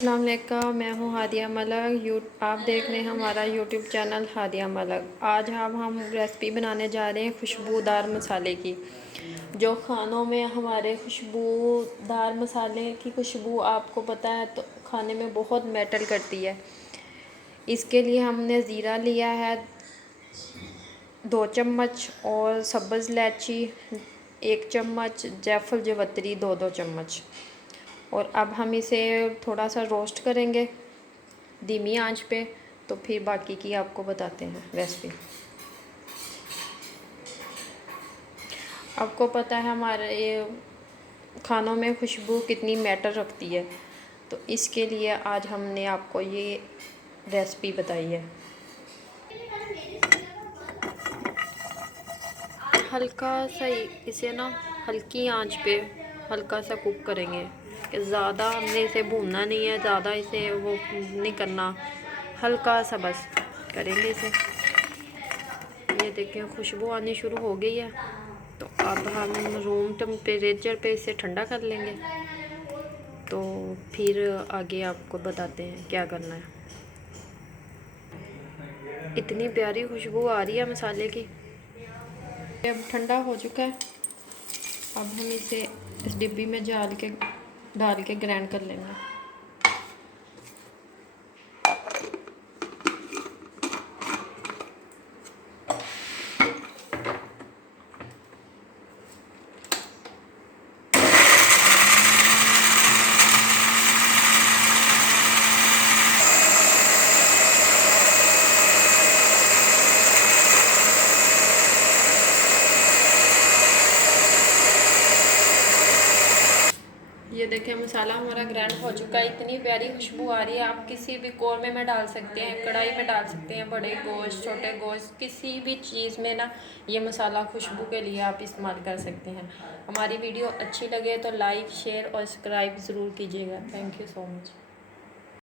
अस्सलाम वालेकुम, मैं हूँ हादिया मलक। आप देख रहे हैं हमारा यूट्यूब चैनल हादिया मलक। आज हम रेसिपी बनाने जा रहे हैं खुशबूदार मसाले की। जो खानों में हमारे खुशबूदार मसाले की खुशबू आपको पता है तो खाने में बहुत मैटर करती है। इसके लिए हमने ज़ीरा लिया है 2 चम्मच और सब्ज़ इलायची 1 चम्मच, जायफल जवतरी 2-2 चम्मच। और अब हम इसे थोड़ा सा रोस्ट करेंगे धीमी आंच पे। तो फिर बाकी की आपको बताते हैं रेसिपी। आपको पता है हमारे खानों में खुशबू कितनी मैटर रखती है, तो इसके लिए आज हमने आपको ये रेसिपी बताई है। हल्का सा इसे ना हल्की आंच पे हल्का सा कुक करेंगे कि ज़्यादा हमने इसे भूनना नहीं है, ज़्यादा इसे वो नहीं करना, हल्का सा बस करेंगे इसे। ये देखें खुशबू आनी शुरू हो गई है। तो अब हम रूम टेम्परेचर पे इसे ठंडा कर लेंगे। तो फिर आगे आपको बताते हैं क्या करना है। इतनी प्यारी खुशबू आ रही है मसाले की। अब ठंडा हो चुका है। अब हम इसे इस डिब्बी में डाल के ग्राइंड कर लेंगे। ये देखें मसाला हमारा ग्राइंड हो चुका है। इतनी प्यारी खुशबू आ रही है। आप किसी भी कौरमे में डाल सकते हैं, कढ़ाई में डाल सकते हैं, बड़े गोश्त छोटे गोश्त किसी भी चीज़ में ना ये मसाला खुशबू के लिए आप इस्तेमाल कर सकते हैं। हमारी वीडियो अच्छी लगे तो लाइक शेयर और सब्सक्राइब ज़रूर कीजिएगा। Thank you so much.